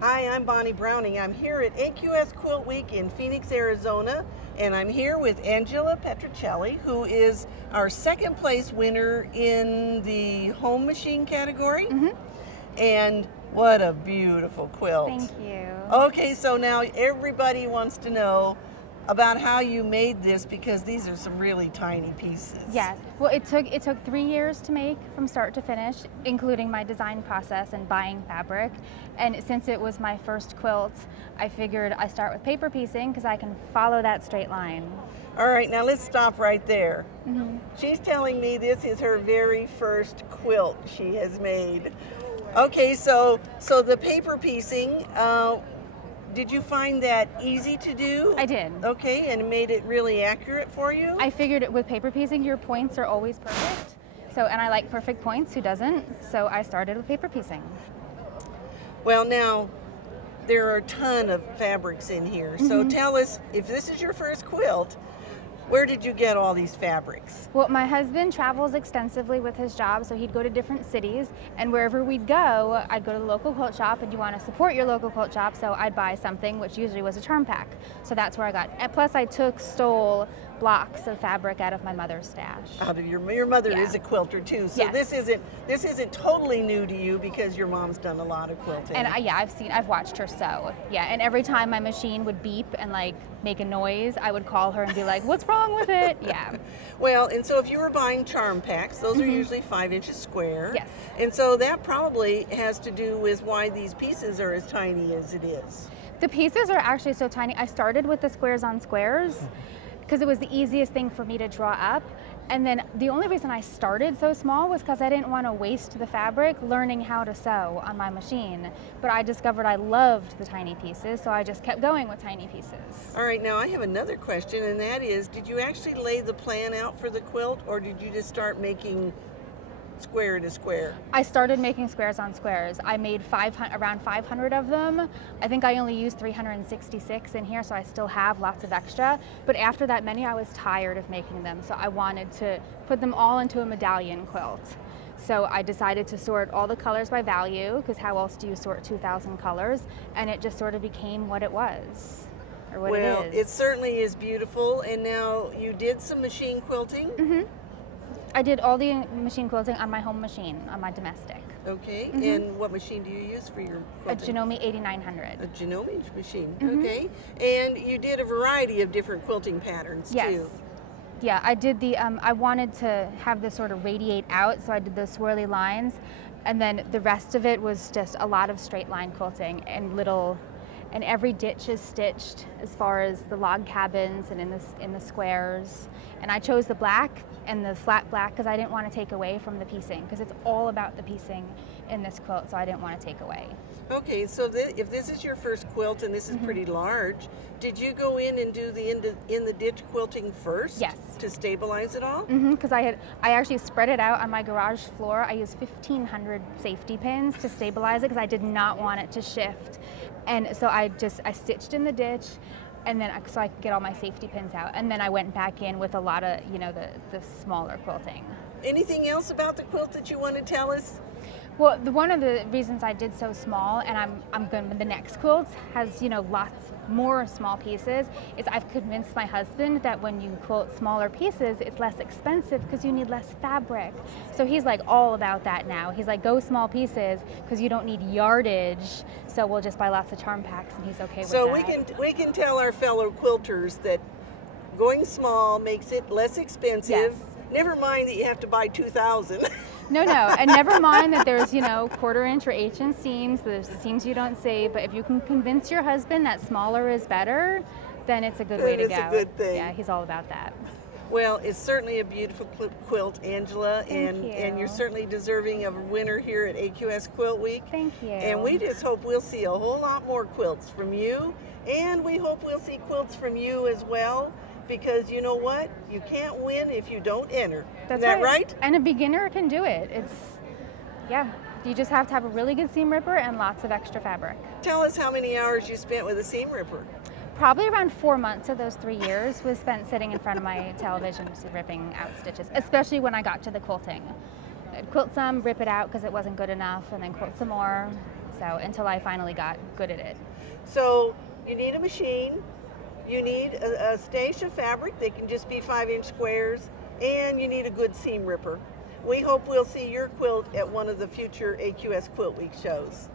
Hi, I'm Bonnie Browning. I'm here at AQS QuiltWeek in Phoenix, Arizona, and I'm here with Angela Petrocelli, who is our second place winner in the home machine category. And what a beautiful quilt. Thank you. Okay, so now everybody wants to know about how you made this, because these are some really tiny pieces. Yes. Well, it took 3 years to make from start to finish, including my design process and buying fabric. And since it was my first quilt, I figured I start with paper piecing because I can follow that straight line. All right, now let's stop right there. She's telling me this is her very first quilt she has made. Okay, so the paper piecing, did you find that easy to do? I did. Okay, and it made it really accurate for you? I figured with paper piecing, your points are always perfect. And I like perfect points, who doesn't? So I started with paper piecing. Well, now, there are a ton of fabrics in here. So tell us, if this is your first quilt, where did you get all these fabrics? Well, my husband travels extensively with his job, so he'd go to different cities, and wherever we'd go, I'd go to the local quilt shop, and you want to support your local quilt shop, so I'd buy something, which usually was a charm pack. So that's where I got. And plus, I stole blocks of fabric out of my mother's stash. Out of your mother Yeah. is a quilter too, so Yes. this isn't totally new to you because your mom's done a lot of quilting. And I've watched her sew. Yeah, and every time my machine would beep and make a noise, I would call her and be like, "What's wrong with it?" Yeah. Well, and so if you were buying charm packs, those are usually 5 inches square. Yes. And so that probably has to do with why these pieces are as tiny as it is. The pieces are actually so tiny. I started with the squares on squares because it was the easiest thing for me to draw up. And then the only reason I started so small was because I didn't want to waste the fabric learning how to sew on my machine. But I discovered I loved the tiny pieces, so I just kept going with tiny pieces. All right, now I have another question, and that is, did you actually lay the plan out for the quilt, or did you just start making square to square? I started making squares on squares. I made around 500 of them. I think I only used 366 in here, so I still have lots of extra. But after that many, I was tired of making them, so I wanted to put them all into a medallion quilt. So I decided to sort all the colors by value, because how else do you sort 2,000 colors? And it just sort of became what it was, or what Well, it is. it certainly is beautiful, and now you did some machine quilting. I did all the machine quilting on my home machine, on my domestic. Okay, and what machine do you use for your A quilting? Janome 8900. A Janome machine, okay. And you did a variety of different quilting patterns Yes. too. Yeah, I did I wanted to have this sort of radiate out, so I did those swirly lines, and then the rest of it was just a lot of straight line quilting and every ditch is stitched as far as the log cabins and in the squares. And I chose the black and the flat black because I didn't want to take away from the piecing, because it's all about the piecing in this quilt, so I didn't want to take away. Okay, so if this is your first quilt and this is pretty large, did you go in and do the in the ditch quilting first? Yes. To stabilize it all? Because I actually spread it out on my garage floor. I used 1,500 safety pins to stabilize it because I did not want it to shift. And so I stitched in the ditch, and then so I could get all my safety pins out. And then I went back in with a lot of, the smaller quilting. Anything else about the quilt that you want to tell us? Well, one of the reasons I did so small, and I'm going, the next quilt has, lots more small pieces, is I've convinced my husband that when you quilt smaller pieces, it's less expensive because you need less fabric. So he's all about that now. He's like, go small pieces because you don't need yardage. So we'll just buy lots of charm packs, and he's okay with that. So we can tell our fellow quilters that going small makes it less expensive. Yes. Never mind that you have to buy 2,000. No, and never mind that there's, 1/4 inch or 1/8 inch seams. There's the seams you don't save, but if you can convince your husband that smaller is better, then it's a good way to go. It's a good thing. Yeah, he's all about that. Well, it's certainly a beautiful quilt, Angela, Thank you. and you're certainly deserving of a winner here at AQS QuiltWeek. Thank you. And we just hope we'll see a whole lot more quilts from you, and we hope we'll see quilts from you as well, because you know what? You can't win if you don't enter. That's Isn't that right? And a beginner can do it. You just have to have a really good seam ripper and lots of extra fabric. Tell us how many hours you spent with a seam ripper. Probably around 4 months of those 3 years was spent sitting in front of my television just ripping out stitches, especially when I got to the quilting. I'd quilt some, rip it out because it wasn't good enough, and then quilt some more. So until I finally got good at it. So you need a machine, you need a stash of fabric. They can just be 5-inch squares, and you need a good seam ripper. We hope we'll see your quilt at one of the future AQS Quilt Week shows.